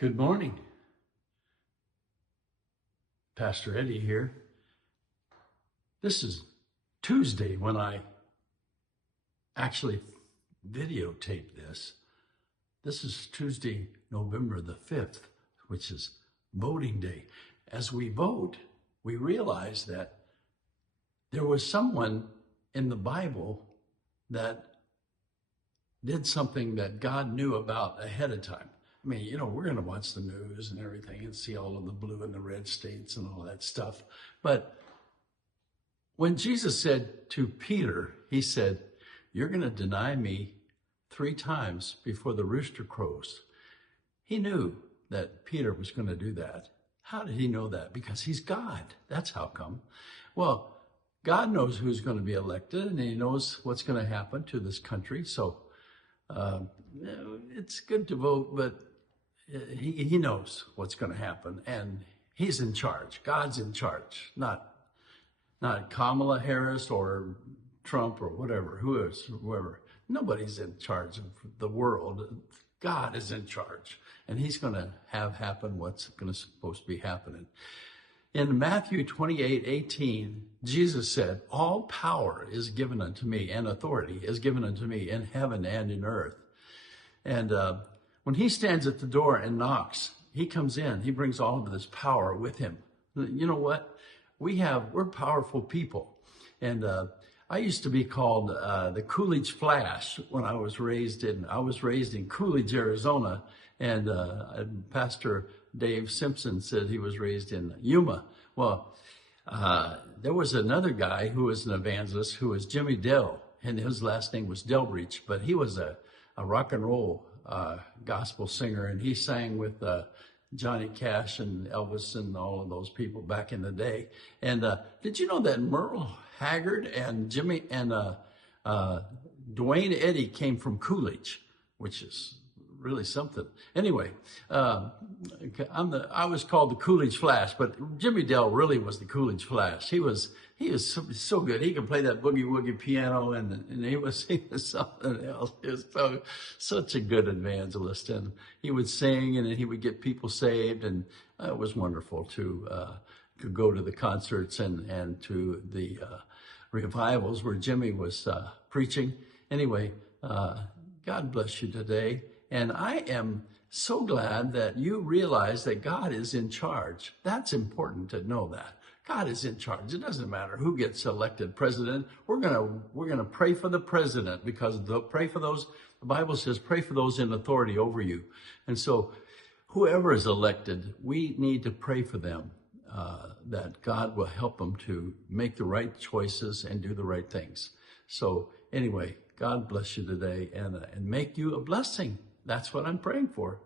Good morning. Pastor Eddie here. This is Tuesday when I actually videotaped this. This is Tuesday, November the 5th, which is voting day. As we vote, we realize that there was someone in the Bible that did something that God knew about ahead of time. I mean, we're going to watch the news and everything and see all of the blue and the red states and all that stuff. But when Jesus said to Peter, he said, "You're going to deny me 3 times before the rooster crows." He knew that Peter was going to do that. How did he know that? Because he's God. That's how come. Well, God knows who's going to be elected, and he knows what's going to happen to this country. So it's good to vote, but he knows what's going to happen, and he's in charge. God's in charge, not Kamala Harris or Trump or whatever, whoever. Nobody's in charge of the world. God is in charge, and he's going to have happen what's supposed to be happening. In Matthew 28:18, Jesus said, "All power is given unto me, and authority is given unto me in heaven and in earth." And when he stands at the door and knocks, he comes in. He brings all of this power with him. You know what? We're powerful people. And I used to be called the Coolidge Flash when I was raised in Coolidge, Arizona. And Pastor Dave Simpson said he was raised in Yuma. Well, there was another guy who was an evangelist who was Jimmy Dell, and his last name was Delbreach, but he was a rock and roll gospel singer, and he sang with Johnny Cash and Elvis and all of those people back in the day. And did you know that Merle Haggard and Jimmy and Dwayne Eddy came from Coolidge, which is really something. Anyway, I was called the Coolidge Flash, but Jimmy Dell really was the Coolidge Flash. He was so good. He could play that boogie woogie piano, and he was something else. He was such a good evangelist, and he would sing, and he would get people saved, and it was wonderful to go to the concerts and to the revivals where Jimmy was preaching. Anyway, God bless you today. And I am so glad that you realize that God is in charge. That's important to know that. God is in charge. It doesn't matter who gets elected president. We're gonna pray for the president, because pray for those. The Bible says pray for those in authority over you. And so whoever is elected, we need to pray for them, that God will help them to make the right choices and do the right things. So anyway, God bless you today and make you a blessing. That's what I'm praying for.